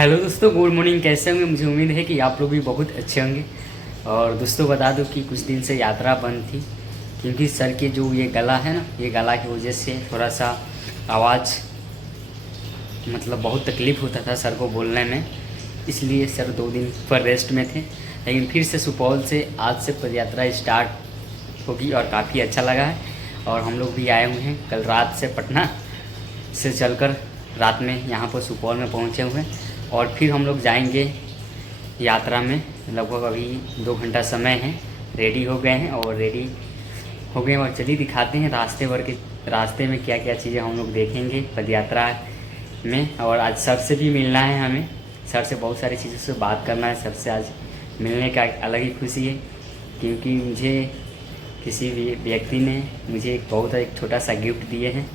Hello दोस्तों, good morning. कैसे होंगे? मुझे उम्मीद है कि आप लोग भी बहुत अच्छे होंगे। और दोस्तों बता दूं कि कुछ दिन से यात्रा बंद थी क्योंकि सर के जो ये गला है ना, ये गला की वजह से थोड़ा सा आवाज़ मतलब बहुत तकलीफ़ होता था सर को बोलने में, इसलिए सर 2 दिन पर रेस्ट में थे। लेकिन फिर से सुपौल से आज से पदयात्रा स्टार्ट होगी और काफ़ी अच्छा लगा है। और हम लोग भी आए हुए हैं कल रात से, पटना से चलकर रात में यहाँ पर सुपौल में पहुँचे हुए हैं। और फिर हम लोग जाएंगे यात्रा में। लगभग अभी 2 घंटा समय है, रेडी हो गए हैं और चलिए दिखाते हैं रास्ते में क्या क्या चीज़ें हम लोग देखेंगे पदयात्रा में। और आज सर से भी मिलना है हमें, सर से बहुत सारी चीज़ों से बात करना है। सर से आज मिलने का अलग ही खुशी है क्योंकि मुझे किसी भी व्यक्ति ने मुझे एक छोटा सा गिफ्ट दिए हैं,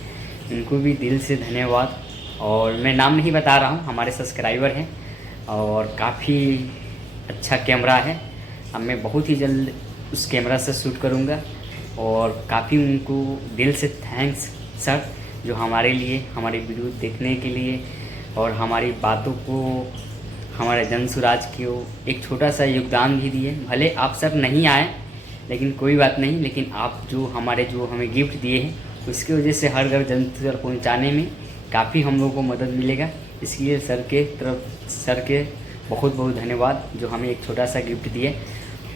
उनको भी दिल से धन्यवाद। और मैं नाम नहीं बता रहा हूँ, हमारे सब्सक्राइबर हैं और काफ़ी अच्छा कैमरा है। अब मैं बहुत ही जल्द उस कैमरा से शूट करूँगा और काफ़ी उनको दिल से थैंक्स सर, जो हमारे लिए, हमारे वीडियो देखने के लिए और हमारी बातों को, हमारे जन सुराज को एक छोटा सा योगदान भी दिए। भले आप सर नहीं आए लेकिन कोई बात नहीं, लेकिन आप जो हमें गिफ्ट दिए हैं उसकी वजह से हर घर जन तक पहुँचाने में काफ़ी हम लोगों को मदद मिलेगा। इसलिए सर के बहुत बहुत धन्यवाद जो हमें एक छोटा सा गिफ्ट दिए।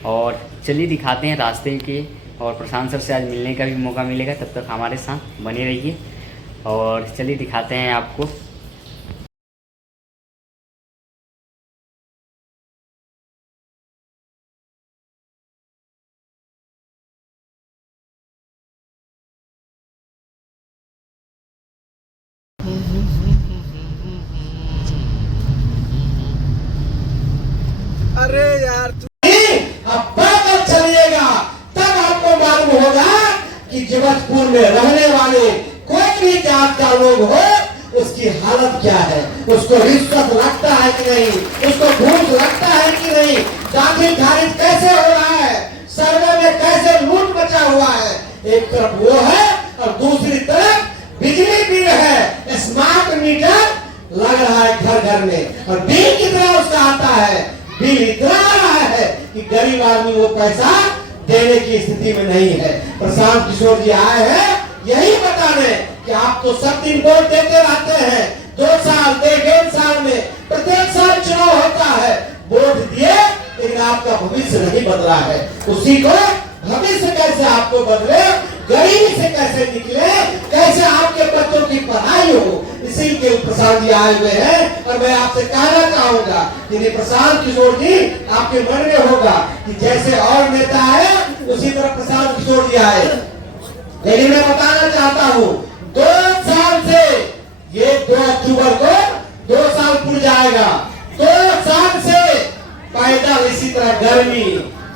और चलिए दिखाते हैं रास्ते के, और प्रशांत सर से आज मिलने का भी मौका मिलेगा। तब तक हमारे साथ बने रहिए और चलिए दिखाते हैं आपको। अरे यार अब पैदल चलिएगा तब आपको मालूम होगा कि जबलपुर में रहने वाले कोई भी जात का लोग हो उसकी हालत क्या है, उसको रिश्वत लगता है कि नहीं, उसको घूस लगता है कि नहीं, दाखिल खारिज कैसे हो रहा है, सर्वे में कैसे लूट मचा हुआ है। एक तरफ वो है और दूसरी तरफ बिजली बिल है, स्मार्ट मीटर लग रहा है घर घर में, और बिल कितना उसका आता है, बिल इतना आ रहा है कि गरीब आदमी वो पैसा देने की स्थिति में नहीं है। प्रशांत किशोर जी आए हैं यही बताने कि आप तो सब दिन वोट देते रहते हैं, 2 साल 1.5 साल में प्रत्येक साल चुनाव होता है, वोट दिए लेकिन आपका भविष्य नहीं बदला है। उसी को भविष्य कैसे आपको बदले, गरीबी से कैसे निकले, कैसे आपके बच्चों की पढ़ाई हो, इसी के प्रशांत जी आए हुए हैं। और मैं आपसे कहना चाहूंगा कि प्रशांत किशोर जी आपके मन में होगा कि जैसे और नेता है उसी तरह प्रशांत किशोर जी आए, लेकिन मैं बताना चाहता हूँ 2 साल से, ये 2 अक्टूबर को 2 साल पूरा जाएगा, 2 साल से पैदल इसी तरह गर्मी,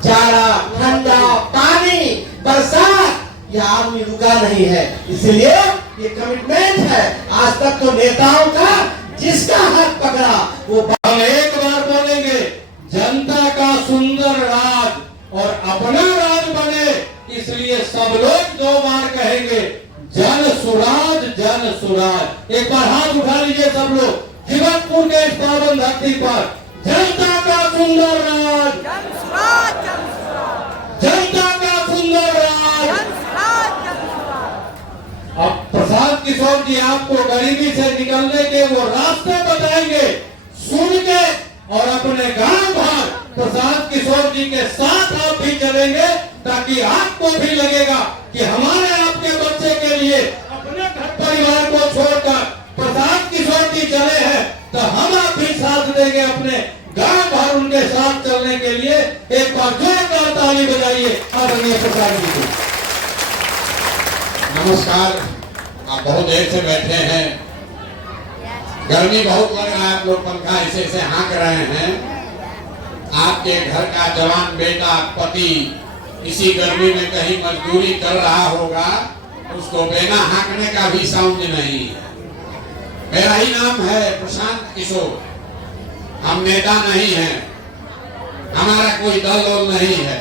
जाड़ा, ठंडा, पानी, बरसात, यह आदमी रुका नहीं है। इसलिए ये कमिटमेंट है। आज तक तो नेताओं का जिसका हाथ पकड़ा वो, हम एक बार बोलेंगे जनता का सुंदर राज और अपना राज बने, इसलिए सब लोग 2 बार कहेंगे जन सुराज, जन सुराज। एक बार हाथ उठा लीजिए सब लोग जीवनपुर के इस पावन धरती पर, जनता का सुंदर राज, जनता का सुंदर राज। अब प्रशांत किशोर जी आपको गरीबी से निकलने के वो रास्ते बताएंगे, सुन के और अपने गांव भर प्रशांत किशोर जी के साथ आप भी चलेंगे, ताकि आपको भी लगेगा कि हमारे आपके बच्चे के लिए अपने घर परिवार को छोड़कर प्रशांत किशोर जी चले हैं, तो हम आप भी साथ देंगे अपने गांव भर उनके साथ चलने के लिए। एक बार जोरदार ताली बजाइए आदरणीय प्रशांत जी को। नमस्कार। आप बहुत देर से बैठे हैं, गर्मी बहुत लग रहा है, आप लोग पंखा ऐसे हाँक रहे हैं। आपके घर का जवान बेटा, पति इसी गर्मी में कहीं मजदूरी कर रहा होगा, उसको बिना हाँकने का भी साउंड नहीं। मेरा ही नाम है प्रशांत किशोर, हम नेता नहीं हैं, हमारा कोई दल नहीं है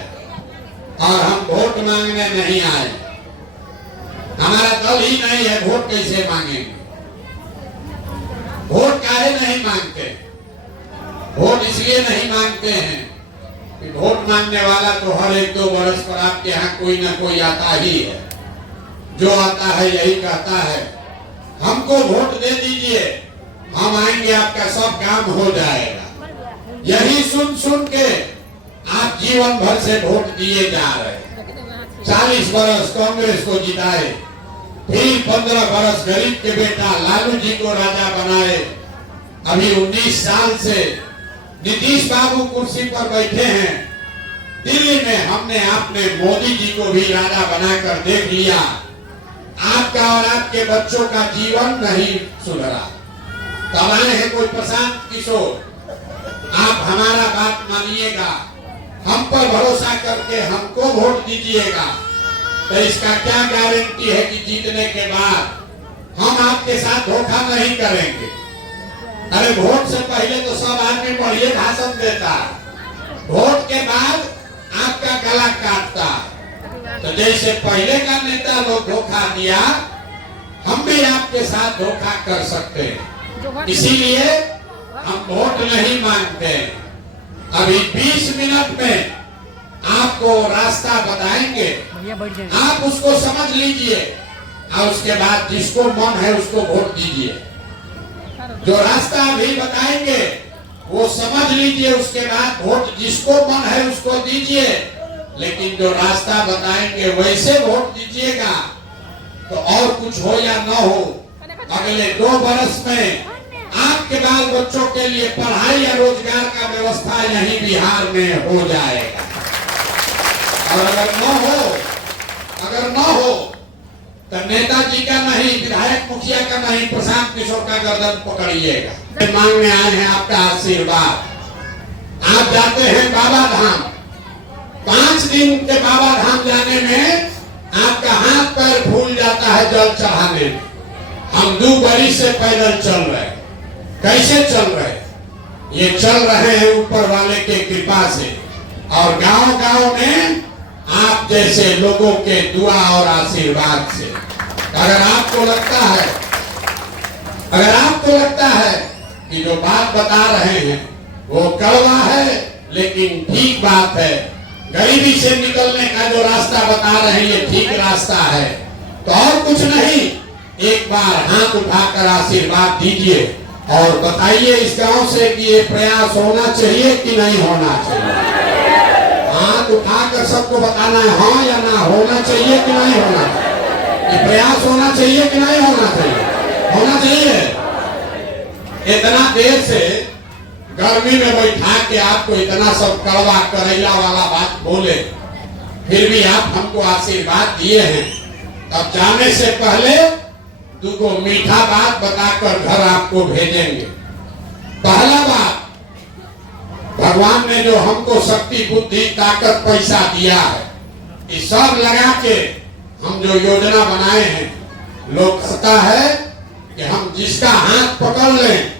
और हम वोट मांगने नहीं आए। हमारा दल ही नहीं है, वोट कैसे मांगेंगे? वोट काहे नहीं मांगते? वोट इसलिए नहीं मांगते हैं कि वोट मांगने वाला तो हर 1-2 वर्ष पर आपके यहाँ कोई ना कोई आता ही है, जो आता है यही कहता है हमको वोट दे दीजिए, हम आएंगे, आपका सब काम हो जाएगा। यही सुन सुन के आप जीवन भर से वोट दिए जा रहे हैं। 40 वर्ष कांग्रेस को जिताए, फिर 15 वर्ष गरीब के बेटा लालू जी को राजा बनाए। अभी 19 साल से नीतीश बाबू कुर्सी पर बैठे हैं। दिल्ली में हमने आपने मोदी जी को भी राजा बनाकर देख लिया। आपका और आपके बच्चों का जीवन नहीं सुधरा। तब आए हैं कोई प्रशांत किशोर, आप हमारा बात मानिएगा, हम पर भरोसा करके हमको वोट दीजिएगा, तो इसका क्या गारंटी है कि जीतने के बाद हम आपके साथ धोखा नहीं करेंगे। अरे वोट से पहले तो सब आदमी बढ़िया भाषण देता है, वोट के बाद आपका गला काटता है। तो जैसे पहले का नेता लोग धोखा दिया, हम भी आपके साथ धोखा कर सकते हैं। इसीलिए हम वोट नहीं मांगते। अभी 20 मिनट में आपको रास्ता बताएंगे, आप उसको समझ लीजिए और उसके बाद जिसको मन है उसको वोट दीजिए। जो रास्ता अभी बताएंगे वो समझ लीजिए, उसके बाद वोट जिसको मन है उसको दीजिए। लेकिन जो रास्ता बताएंगे वैसे वोट दीजिएगा, तो और कुछ हो या न हो, अगले 2 वर्ष में आपके बाल बच्चों के लिए पढ़ाई या रोजगार का व्यवस्था यही बिहार में हो जाएगा। और अगर न हो तो नेताजी का नहीं, विधायक मुखिया का नहीं, प्रशांत किशोर का गर्दन पकड़िएगा। मांगने आए हैं आपका आशीर्वाद। आप जाते हैं बाबा धाम, 5 दिन के बाबा धाम जाने में आपका हाथ पैर फूल जाता है जल चढ़ाने में। हम 2 बरस से पैदल चल रहे, कैसे चल रहे? ये चल रहे हैं ऊपर वाले के कृपा से, और गांव-गांव में आप जैसे लोगों के दुआ और आशीर्वाद से। अगर आपको लगता है कि जो बात बता रहे हैं वो कड़वा है लेकिन ठीक बात है, गरीबी से निकलने का जो रास्ता बता रहे हैं ये ठीक रास्ता है, तो और कुछ नहीं, एक बार हाथ उठाकर आशीर्वाद दीजिए और बताइए इस गांव से कि ये प्रयास होना चाहिए कि नहीं होना चाहिए। हाथ उठाकर सबको बताना है, हाँ या ना, होना चाहिए कि नहीं होना चाहिए, ये प्रयास होना चाहिए कि नहीं होना चाहिए, होना चाहिए। इतना देर से गर्मी में बैठा के आपको इतना सब कड़वा करेला वाला बात बोले, फिर भी आप हमको आशीर्वाद दिए हैं, तब जाने से पहले 2 मीठा बात बताकर घर आपको भेजेंगे। पहला बात, भगवान ने जो हमको शक्ति, बुद्धि, ताकत, पैसा दिया है, ये सब लगा के हम जो योजना बनाए हैं, लोग कहता है कि हम जिसका हाथ पकड़ लें,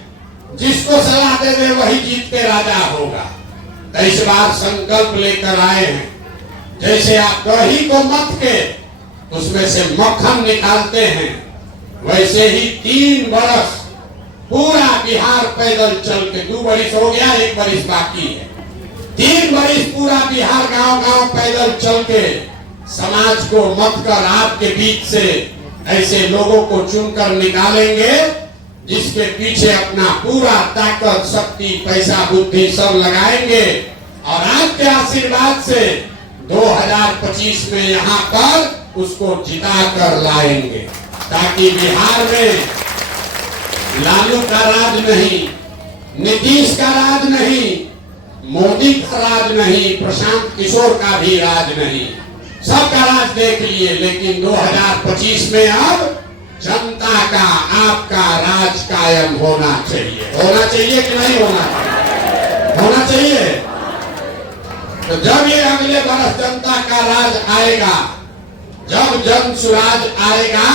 जिसको सलाह दे दे वही जीत के राजा होगा। तो इस बार संकल्प लेकर आए हैं, जैसे आप दही को मथ के उसमें से मक्खन निकालते हैं, वैसे ही 3 वर्ष पूरा बिहार पैदल चल के, 2 बरिस हो गया, 1 बरिस बाकी है, 3 बरिस पूरा बिहार गांव-गांव पैदल चल के समाज को मत कर आपके बीच से ऐसे लोगों को चुनकर निकालेंगे जिसके पीछे अपना पूरा ताकत, शक्ति, पैसा, बुद्धि सब लगाएंगे, और आपके आशीर्वाद से 2025 में यहाँ पर उसको जिता कर लाएंगे, ताकि बिहार में लालू का राज नहीं, नीतीश का राज नहीं, मोदी का राज नहीं, प्रशांत किशोर का भी राज नहीं, सबका राज देख लिए। लेकिन 2025 में अब जनता का, आपका राज कायम होना चाहिए। होना चाहिए कि नहीं होना चाहिए? होना चाहिए। तो जब ये अगले वर्ष जनता का राज आएगा, जब जन सुराज आएगा,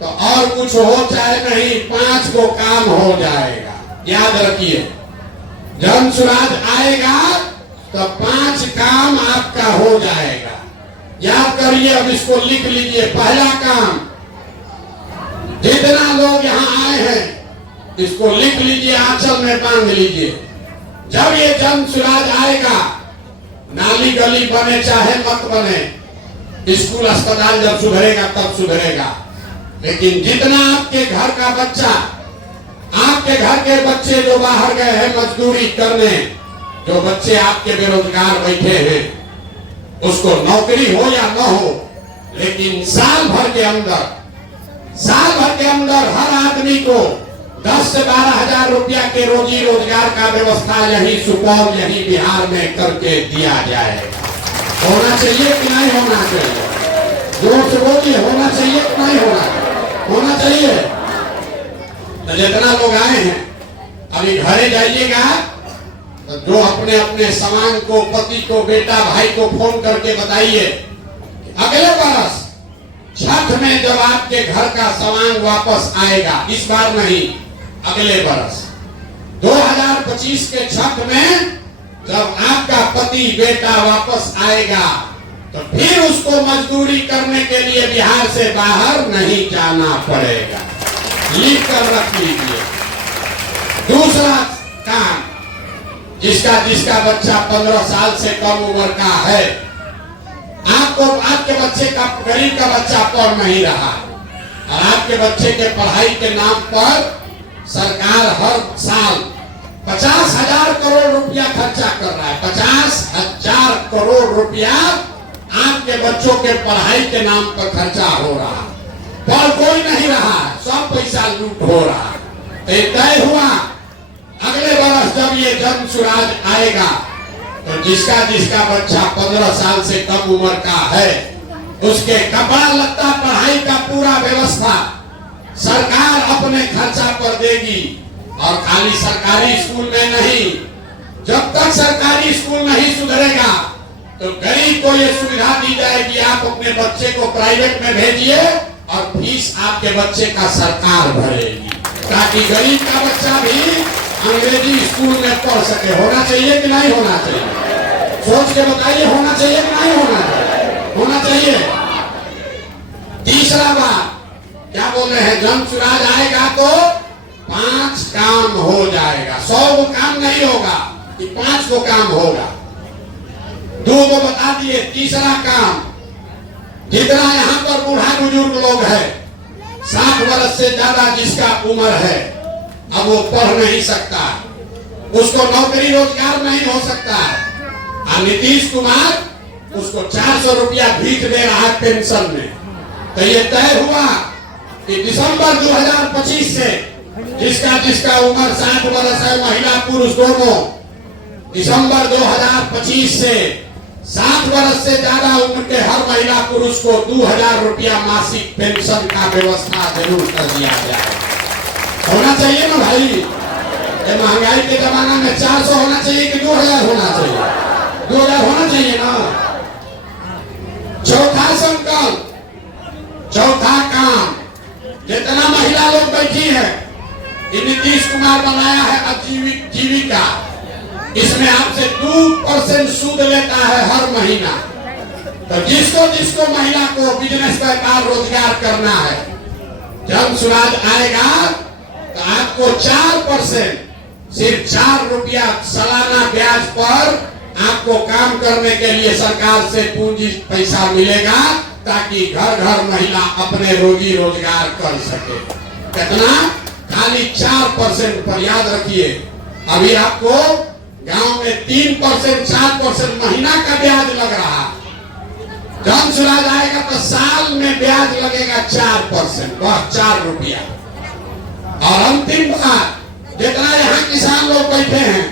तो और कुछ हो चाहे नहीं, 5 को काम हो जाएगा। याद रखिए, जन सुराज आएगा तो 5 काम आपका हो जाएगा। याद करिए, अब इसको लिख लीजिए। पहला काम, जितना लोग यहाँ आए हैं इसको लिख लीजिए, आंचल में बांध लीजिए। जब ये जन सुराज आएगा, नाली गली बने चाहे मत बने, स्कूल अस्पताल जब सुधरेगा तब सुधरेगा, लेकिन जितना आपके घर का बच्चा, आपके घर के बच्चे जो बाहर गए हैं मजदूरी करने, जो बच्चे आपके बेरोजगार बैठे हैं, उसको नौकरी हो या न हो, लेकिन साल भर के अंदर हर आदमी को 10 से 12 हजार रुपया के रोजी रोजगार का व्यवस्था यही सुपौल, यही बिहार में करके दिया जाएगा। होना चाहिए कि नहीं होना चाहिए? जोर से बोलिए, होना चाहिए कि नहीं होना चाहिए? तो जितना लोग आए हैं अभी घरे जाइएगा, तो जो अपने अपने सामान को, पति को, बेटा भाई को फोन करके बताइए अगले बरस छठ में जब आपके घर का सामान वापस आएगा, इस बार नहीं, अगले बरस 2025 के छठ में जब आपका पति बेटा वापस आएगा, तो फिर उसको मजदूरी करने के लिए बिहार से बाहर नहीं जाना पड़ेगा। लिख कर रख लीजिए। दूसरा काम, जिसका बच्चा 15 साल से कम उम्र का है, आपके बच्चे का, गरीब का बच्चा पढ़ नहीं रहा, और आपके बच्चे के पढ़ाई के नाम पर सरकार हर साल 50,000 करोड़ रुपया खर्चा कर रहा है। 50,000 करोड़ रुपया आपके बच्चों के पढ़ाई के नाम पर खर्चा हो रहा, पर कोई नहीं रहा, सब पैसा लूट हो रहा। तय हुआ अगले बरस जब ये जन सुराज आएगा, तो जिसका बच्चा 15 साल से कम उम्र का है, उसके कपड़ा लत्ता पढ़ाई का पूरा व्यवस्था सरकार अपने खर्चा पर देगी। और खाली सरकारी स्कूल में नहीं, जब तक सरकारी स्कूल नहीं सुधरेगा, तो गरीब को ये सुविधा दी जाएगी, आप अपने बच्चे को प्राइवेट में भेजिए और फीस आपके बच्चे का सरकार भरेगी, ताकि गरीब का बच्चा भी अंग्रेजी स्कूल में पढ़ सके। होना चाहिए कि नहीं होना चाहिए? सोच के बताइए, होना चाहिए कि नहीं होना चाहिए? होना चाहिए। तीसरा बात क्या बोल रहे हैं, जन सुराज आएगा तो 5 काम हो जाएगा। 100 काम नहीं होगा कि 5 काम होगा। 2 बता दिए। तीसरा काम, जितना यहाँ पर बूढ़ा बुजुर्ग लोग हैं, 60 वर्ष से ज्यादा जिसका उम्र है, अब वो पढ़ नहीं सकता, उसको नौकरी रोजगार नहीं हो सकता, और नीतीश कुमार उसको 400 रुपया भीख दे रहा है पेंशन में। तो ये तय हुआ कि दिसंबर 2025 से जिसका उम्र 60 वर्ष है, महिला पुरुष दोनों, दिसंबर 2025 से 60 वर्ष से ज्यादा उम्र के हर महिला पुरुष को 2000 रुपया मासिक पेंशन का व्यवस्था जरूर कर दिया जाए। होना चाहिए ना भाई? ये महंगाई के जमाना में 400 होना चाहिए कि 2000 होना चाहिए? 2000 होना चाहिए ना। चौथा संकल्प, चौथा काम, जितना महिला लोग बैठी है, नीतीश कुमार बनाया है जीविका, इसमें आपसे 2% सूद लेता है हर महीना। तो जिसको महिला को बिजनेस व्यापार रोजगार करना है, जब सुराज आएगा तो आपको 4%, सिर्फ 4 रुपया सालाना ब्याज पर आपको काम करने के लिए सरकार से पूंजी पैसा मिलेगा, ताकि घर घर महिला अपने रोजी रोजगार कर सके। कितना? खाली 4% पर। याद रखिए, अभी आपको गांव में 3%, 4% महीना का ब्याज लग रहा। जन सुराज आएगा तो साल में ब्याज लगेगा 4%, बस 4 रुपया। और अंतिम बात, जितना यहाँ किसान लोग बैठे हैं,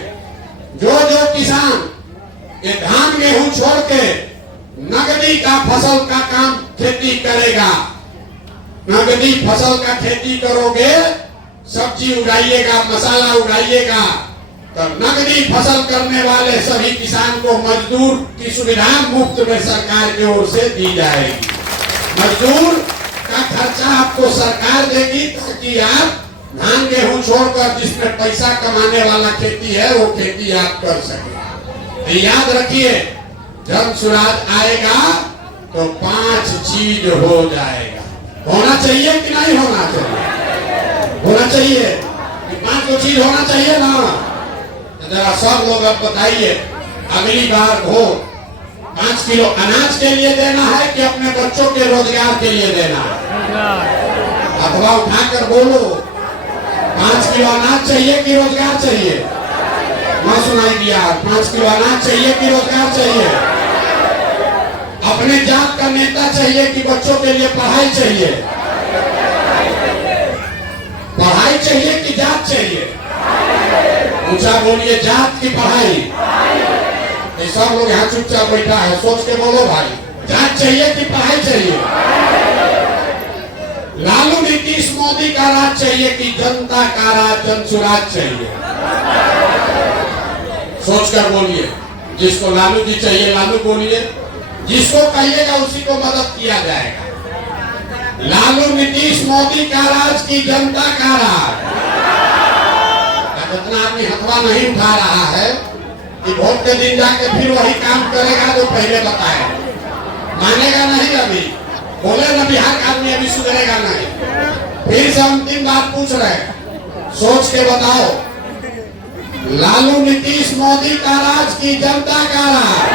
जो किसान ये धान गेहूं छोड़ के नगदी का फसल का काम खेती करेगा, नगदी फसल का खेती करोगे, सब्जी उगाइएगा, मसाला उगाइएगा, तो नगदी फसल करने वाले सभी किसान को मजदूर की सुविधा मुफ्त में सरकार की ओर से दी जाएगी। मजदूर का खर्चा आपको सरकार देगी, ताकि आप धान गेहूं छोड़कर जिसमें पैसा कमाने वाला खेती है, वो खेती आप कर सके। तो याद रखिए, जब सुराज आएगा तो 5 चीज हो जाएगा। होना चाहिए कि नहीं होना चाहिए? होना चाहिए कि 5 चीज होना चाहिए ना। जरा सब लोग अब बताइए, अगली बार वोट 5 किलो अनाज के लिए देना है कि अपने बच्चों के रोजगार के लिए देना है? अथवा उठाकर बोलो, 5 किलो अनाज चाहिए कि रोजगार चाहिए? ना सुनाई दिया। 5 किलो अनाज चाहिए कि रोजगार चाहिए? अपने जात का नेता चाहिए कि बच्चों के लिए पढ़ाई चाहिए? पढ़ाई चाहिए कि जात चाहिए? ऊंचा बोलिए, जात की पढ़ाई। ये सब लोग यहाँ चुपचाप बैठा है, सोच के बोलो भाई, जात चाहिए कि पढ़ाई चाहिए? लालू नीतीश मोदी का राज चाहिए कि जनता का राज, जनसुराज चाहिए? सोचकर बोलिए। जिसको लालू जी चाहिए लालू बोलिए, जिसको कहिएगा उसी को मदद किया जाएगा। लालू नीतीश मोदी का राज की जनता का राज? जितना आदमी हथवा नहीं उठा रहा है कि वोट के दिन जाके फिर वही काम करेगा जो पहले बताया, मानेगा नहीं। अभी बोले ना बिहार का आदमी अभी सुधरेगा नहीं। फिर से अंतिम बात पूछ रहे, सोच के बताओ, लालू नीतीश मोदी का राज की जनता का राज?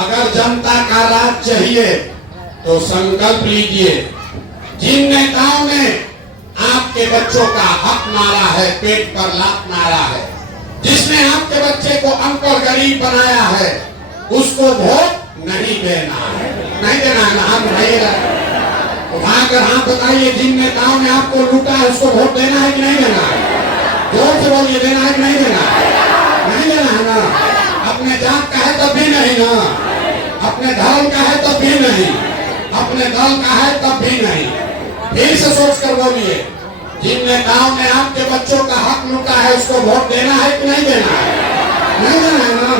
अगर जनता का राज चाहिए तो संकल्प लीजिए, जिन नेताओं ने आपके बच्चों का हक मारा है, पेट पर लात मारा है, जिसने आपके बच्चे को अनपढ़ गरीब बनाया है, उसको वोट नहीं देना है। नहीं देना है ना, हम नहीं उठाकर हाथ बताइए, जिन नेताओं ने आपको लूटा है उसको वोट देना है कि नहीं देना है? जोर से बोलिए, देना है कि नहीं देना है? नहीं देना है ना। अपने जात का है तब भी नहीं ना, अपने धर्म का है तब भी नहीं, अपने दल का है तब भी नहीं। फिर से सोच कर बोलिए, जिन नेताओं ने आपके बच्चों का हक लूटा है उसको वोट देना है कि नहीं देना है? नहीं देना है ना।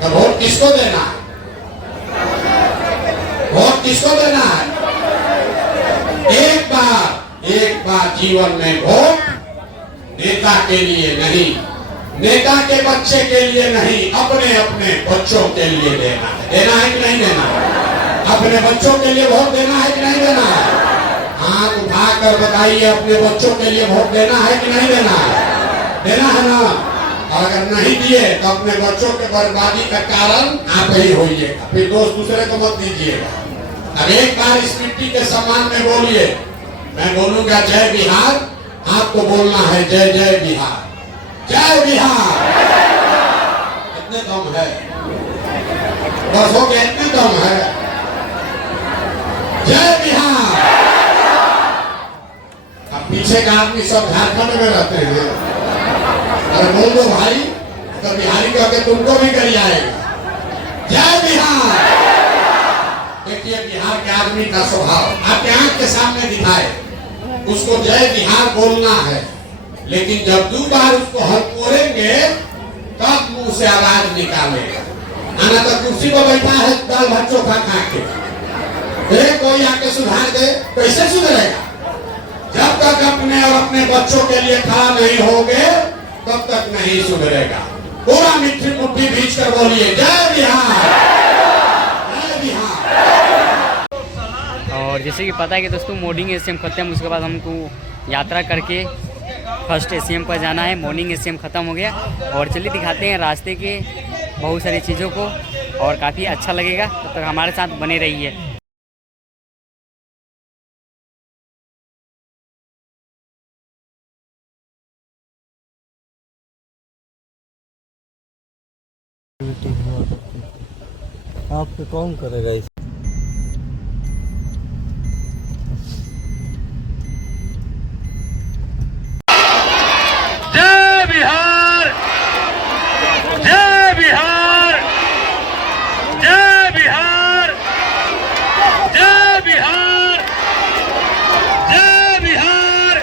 तो वोट किसको देना है? वोट किसको देना है? एक बार जीवन में वोट नेता के लिए नहीं, नेता के बच्चे के लिए नहीं, अपने अपने बच्चों के लिए देना है। देना है कि नहीं देना है? अपने बच्चों के लिए वोट देना है कि नहीं देना है? हाथ उठाकर बताइए, अपने बच्चों के लिए वोट देना है कि नहीं देना है? देना है ना। और अगर नहीं दिए तो अपने बच्चों के बर्बादी का कारण आप ही होइएगा, फिर दोस्त दूसरे को मत दीजिएगा। अब एक बार इस मिट्टी के सम्मान में बोलिए, मैं बोलूंगा जय बिहार, आपको बोलना है जय जय बिहार, जय बिहार। इतने दम है, बस हो गया, इतने दम है। जय बिहार। अब पीछे का आदमी सब झारखंड में रहते हैं, अरे बोल दो भाई, तो बिहारी कह के तुमको भी कर आएगा। जय बिहार। देखिए बिहार के आदमी का स्वभाव आपके आंख के सामने दिखाए, उसको जय बिहार बोलना है, लेकिन जब 2 बार उसको हथोड़ेंगे तब मुंह से आवाज निकालेगा। आना तो कुर्सी पर बैठा है दाल भात चोखा खा के, कोई आके सुधार दे, कैसे सुधरेगा? जब तक अपने और अपने बच्चों के लिए खड़ा नहीं होगे तब तक नहीं सुधरेगा। पूरा मिट्टी मुट्ठी भींच कर बोलिए, जय बिहार, जय बिहार। और जैसे कि पता है कि दोस्तों मॉर्निंग एसएम खत्म, उसके बाद हमको यात्रा करके फर्स्ट एसएम पर जाना है। मॉर्निंग एसएम ख़त्म हो गया और चलिए दिखाते हैं रास्ते के बहुत सारी चीज़ों को, और काफ़ी अच्छा लगेगा। तब तक हमारे साथ बने रहिए। आप पे कौन करेगा इस जय बिहार, जय बिहार, जय बिहार, जय बिहार, जय बिहार।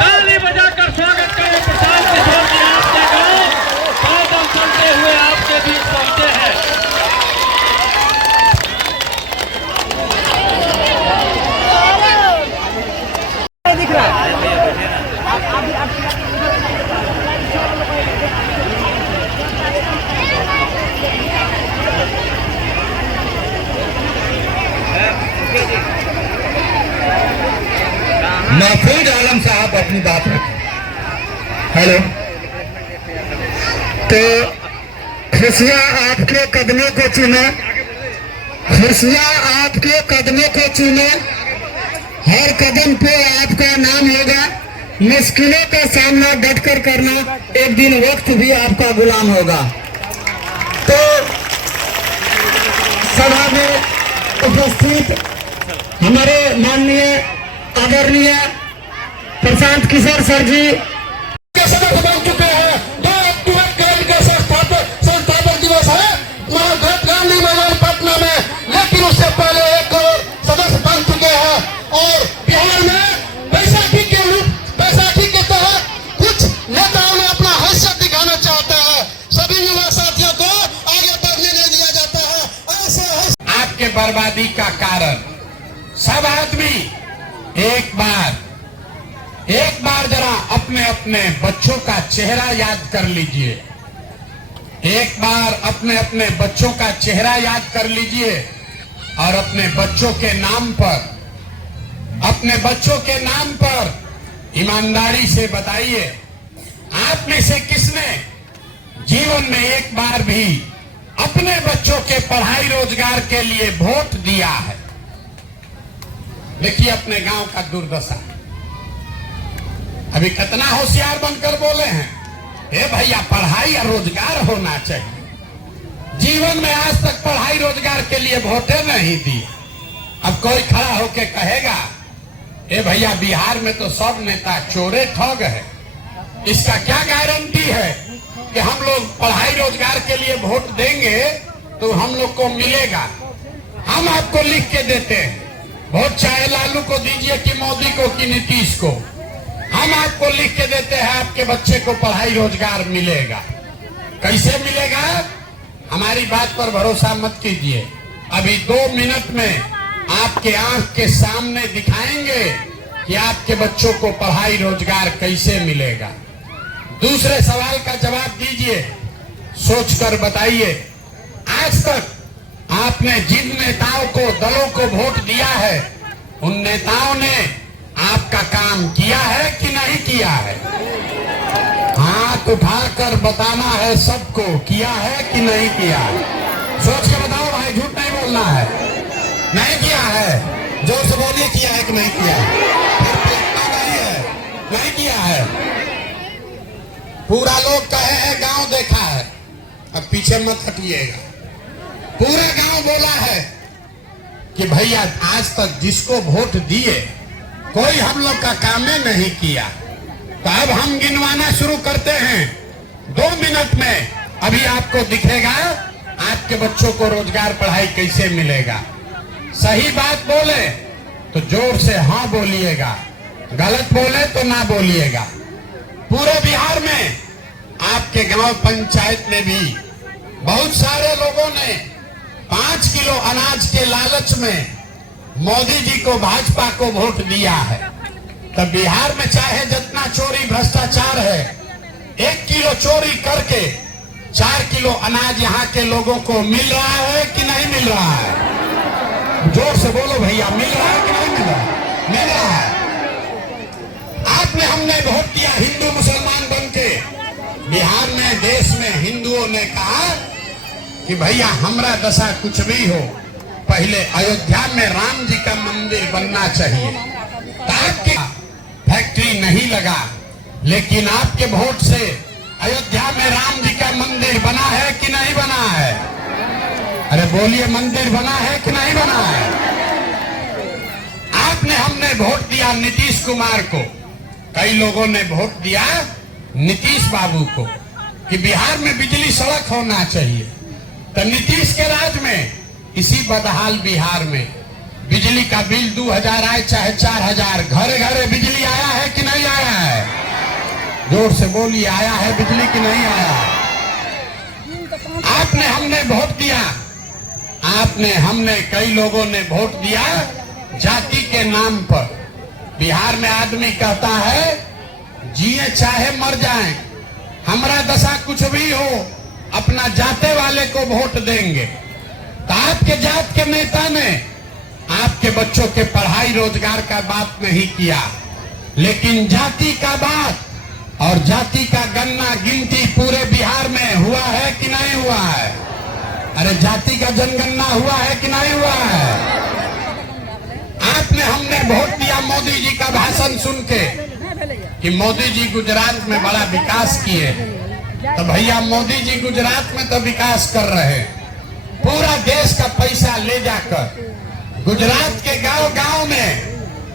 ताली बजाकर स्वागत करें प्रशांत किशोर जी, आपके गांव कदम चलते हुए आपके बीच पहुंचे हैं। दिख रहा है महफूज आलम साहब अपनी बात रखें। हेलो। तो खुशियाँ आपके कदमों को चुने, खुशियाँ आपके कदमों को चुने, हर कदम पे आपका नाम होगा। मुश्किलों का सामना डटकर करना, एक दिन वक्त भी आपका गुलाम होगा। तो सभा में उपस्थित हमारे माननीय आदरणीय प्रशांत किशोर सर जी के सदस्य बन चुके हैं। 2 अक्टूबर के संस्थापक दिवस है महात्मा गांधी मैदान पटना में, लेकिन उससे पहले 1 करोड़ सदस्य बन चुके हैं। और बिहार में बैसाखी के तहत कुछ नेताओं ने अपना हैसियत दिखाना चाहते हैं। सभी युवा साथियों को आगे बढ़ने नहीं दिया जाता है। ऐसे आपके बर्बादी का कारण सब आदमी एक बार जरा अपने अपने बच्चों का चेहरा याद कर लीजिए। एक बार अपने अपने बच्चों का चेहरा याद कर लीजिए और अपने बच्चों के नाम पर ईमानदारी से बताइए, आप में से किसने जीवन में एक बार भी अपने बच्चों के पढ़ाई रोजगार के लिए वोट दिया है? देखिए अपने गांव का दुर्दशा। अभी कितना होशियार बनकर बोले हैं, ए भैया पढ़ाई और रोजगार होना चाहिए। जीवन में आज तक पढ़ाई रोजगार के लिए वोटें नहीं दी। अब कोई खड़ा होके कहेगा, ए भैया बिहार में तो सब नेता चोरे ठग है, इसका क्या गारंटी है कि हम लोग पढ़ाई रोजगार के लिए वोट देंगे तो हम लोग को मिलेगा? हम आपको लिख के देते हैं, वोट चाहे लालू को दीजिए कि मोदी को कि नीतीश को, हम आपको लिख के देते हैं आपके बच्चे को पढ़ाई रोजगार मिलेगा। कैसे मिलेगा? हमारी बात पर भरोसा मत कीजिए, अभी 2 मिनट में आपके आंख के सामने दिखाएंगे कि आपके बच्चों को पढ़ाई रोजगार कैसे मिलेगा। दूसरे सवाल का जवाब दीजिए, सोचकर बताइए, आज तक आपने जिन नेताओं को, दलों को वोट दिया है, उन नेताओं ने आपका काम किया है कि नहीं किया है? हाथ उठाकर बताना है सबको, किया है कि नहीं किया है? सोच के बताओ भाई, झूठ नहीं बोलना है। नहीं किया है, जोर से बोलिए, किया है कि नहीं किया है? नहीं किया है। पूरा लोग कहे हैं गांव देखा है, अब पीछे मत हटिएगा। पूरा गांव बोला है कि भैया आज तक जिसको वोट दिए कोई हम लोग का काम नहीं किया। तो अब हम गिनवाना शुरू करते हैं 2 मिनट में। अभी आपको दिखेगा आपके बच्चों को रोजगार पढ़ाई कैसे मिलेगा। सही बात बोले तो जोर से हाँ बोलिएगा, गलत बोले तो ना बोलिएगा। पूरे बिहार में आपके गांव पंचायत में भी बहुत सारे लोगों ने 5 किलो अनाज के लालच में मोदी जी को, भाजपा को वोट दिया है। तब बिहार में चाहे जितना चोरी भ्रष्टाचार है, 1 किलो चोरी करके 4 किलो अनाज यहाँ के लोगों को मिल रहा है कि नहीं मिल रहा है? जोर से बोलो भैया, मिल रहा है कि नहीं मिल रहा है? मिल रहा है। आपने, हमने वोट दिया हिंदू मुसलमान बनके। बिहार में, देश में हिंदुओं ने कहा कि भैया हमरा दशा कुछ भी हो, पहले अयोध्या में राम जी का मंदिर बनना चाहिए। आपकी फैक्ट्री नहीं लगा, लेकिन आपके वोट से अयोध्या में राम जी का मंदिर बना है कि नहीं बना है? अरे बोलिए, मंदिर बना है कि नहीं बना है? आपने, हमने वोट दिया नीतीश कुमार को। कई लोगों ने वोट दिया नीतीश बाबू को कि बिहार में बिजली सड़क होना चाहिए। तो नीतीश के राज में इसी बदहाल बिहार में बिजली का बिल 2000 आए चाहे 4000, घरे घरे बिजली आया है कि नहीं आया है? जोर से बोलिए, आया है बिजली कि नहीं आया? आपने, हमने वोट दिया, आपने, हमने, कई लोगों ने वोट दिया जाति के नाम पर। बिहार में आदमी कहता है जिए चाहे मर जाए, हमारा दशा कुछ भी हो, अपना जाते वाले को वोट देंगे। तो आपके जात के नेता ने आपके बच्चों के पढ़ाई रोजगार का बात नहीं किया, लेकिन जाति का बात और जाति का गणना गिनती पूरे बिहार में हुआ है कि नहीं हुआ है? अरे जाति का जनगणना हुआ है कि नहीं हुआ है? आपने हमने वोट दिया मोदी जी का भाषण सुन के कि मोदी जी गुजरात में बड़ा विकास किए, तो भैया मोदी जी गुजरात में तो विकास कर रहे हैं, पूरा देश का पैसा ले जाकर गुजरात के गांव गांव में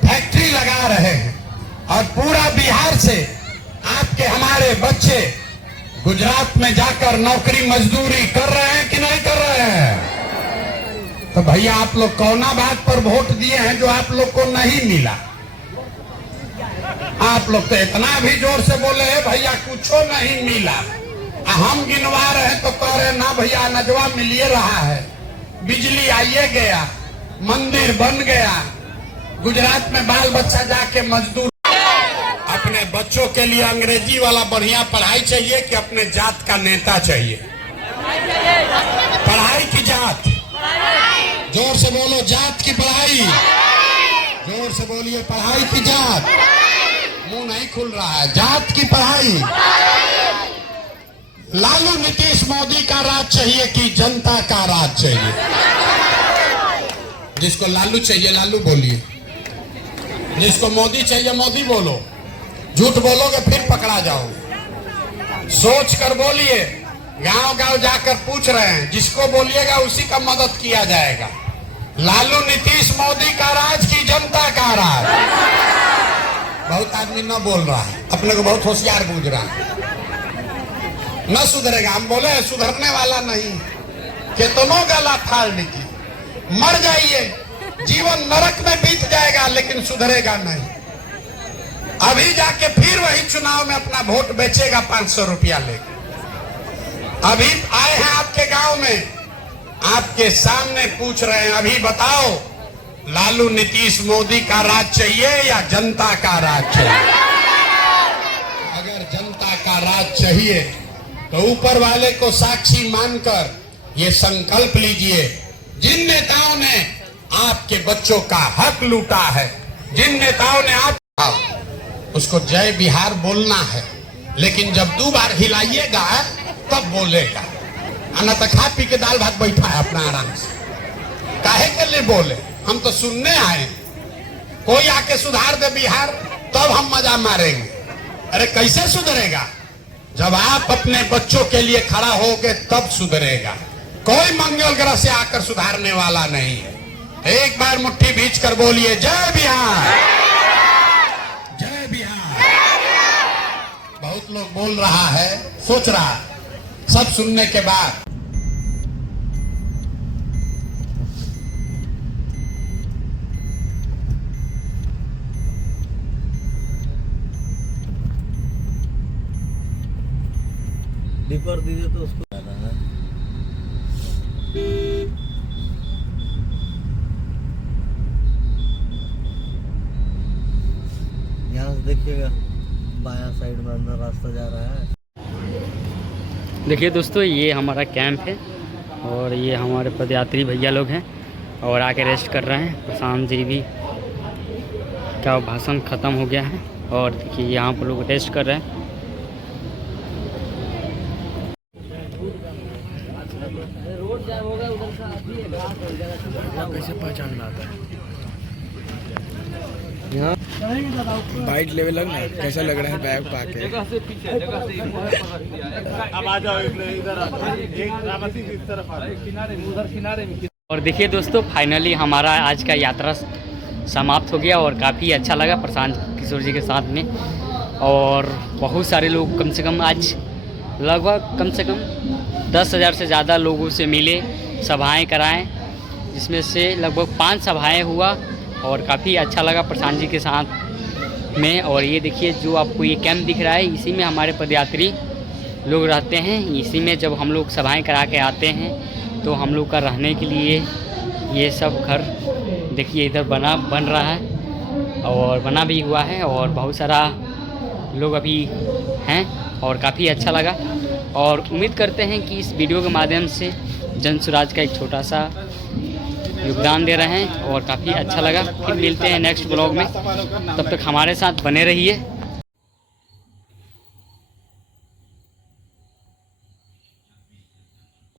फैक्ट्री लगा रहे हैं और पूरा बिहार से आपके हमारे बच्चे गुजरात में जाकर नौकरी मजदूरी कर रहे हैं कि नहीं कर रहे हैं? तो भैया आप लोग कौना बात पर वोट दिए हैं जो आप लोग को नहीं मिला? आप लोग तो इतना भी जोर से बोले हैं भैया कुछो नहीं मिला, हम गिनवा रहे हैं तो कह रहे ना भैया नजवा मिलिए रहा है, बिजली आइए गया, मंदिर बन गया, गुजरात में बाल बच्चा जाके मजदूर। अपने बच्चों के लिए अंग्रेजी वाला बढ़िया पढ़ाई चाहिए कि अपने जात का नेता चाहिए? पढ़ाई की जात, जोर से बोलो, जात की पढ़ाई, जोर से बोलिए, पढ़ाई की जात, मुंह नहीं खुल रहा है, जात की पढ़ाई। लालू नीतीश मोदी का राज चाहिए कि जनता का राज चाहिए? जिसको लालू चाहिए लालू बोलिए, जिसको मोदी चाहिए मोदी बोलो, झूठ बोलोगे फिर पकड़ा जाओगे। सोच कर बोलिए, गांव गांव जाकर पूछ रहे हैं, जिसको बोलिएगा उसी का मदद किया जाएगा। लालू नीतीश मोदी का राज की जनता का राज? बहुत आदमी न बोल रहा है, अपने को बहुत होशियार बूझ रहा है, न सुधरेगा। हम बोले सुधरने वाला नहीं, कितनों गला फाड़ लीजिए, मर जाइए, जीवन नरक में बीत जाएगा लेकिन सुधरेगा नहीं। अभी जाके फिर वही चुनाव में अपना वोट बेचेगा 500 रुपया लेकर। अभी आए हैं आपके गांव में, आपके सामने पूछ रहे हैं, अभी बताओ लालू नीतीश मोदी का राज चाहिए या जनता का राज चाहिए? अगर जनता का राज चाहिए तो ऊपर वाले को साक्षी मानकर ये संकल्प लीजिए, जिन नेताओं ने आपके बच्चों का हक लूटा है, जिन नेताओं ने आप, उसको जय बिहार बोलना है, लेकिन जब 2 बार हिलाइएगा तब बोलेगा, ना तो खा पी के दाल भात बैठा है अपना आराम से। काहे के लिए बोले? हम तो सुनने आए, कोई आके सुधार दे बिहार तब हम मजा मारेंगे। अरे कैसे सुधरेगा? जब आप अपने बच्चों के लिए खड़ा होगे तब सुधरेगा। कोई मंगल ग्रह से आकर सुधारने वाला नहीं है। एक बार मुट्ठी भींच कर बोलिए, जय बिहार, जय बिहार। बहुत लोग बोल रहा है, सोच रहा है, सब सुनने के बाद डिपर दीजिए तो उसको जाना है। यहाँ से देखिएगा, बायां साइड में अंदर रास्ता जा रहा है। देखिए दोस्तों, ये हमारा कैंप है और ये हमारे पदयात्री भैया लोग हैं और आके रेस्ट कर रहे हैं। प्रशांत जी भी का भाषण ख़त्म हो गया है और देखिए यहाँ पर लोग रेस्ट कर रहे हैं। कैसे पहचान आता है? बाइट लेवल लगना कैसा लग रहा है बैग पाके? अब आ जाओ इधर किनारे। और देखिए दोस्तों, फाइनली हमारा आज का यात्रा समाप्त हो गया और काफ़ी अच्छा लगा प्रशांत किशोर जी के साथ में। और बहुत सारे लोग, कम से कम आज लगभग कम से कम 10,000 से ज़्यादा लोगों से मिले, सभाएं कराएं, जिसमें से लगभग 5 सभाएं हुआ और काफ़ी अच्छा लगा प्रशांत जी के साथ में। और ये देखिए जो आपको ये कैंप दिख रहा है, इसी में हमारे पदयात्री लोग रहते हैं। इसी में जब हम लोग सभाएं करा के आते हैं तो हम लोग का रहने के लिए ये सब घर देखिए इधर बन रहा है और बना भी हुआ है और बहुत सारा लोग अभी हैं और काफ़ी अच्छा लगा। और उम्मीद करते हैं कि इस वीडियो के माध्यम से जन स्वराज का एक छोटा सा योगदान दे रहे हैं और काफ़ी अच्छा लगा। फिर मिलते हैं नेक्स्ट ब्लॉग में, तब तक हमारे साथ बने रहिए।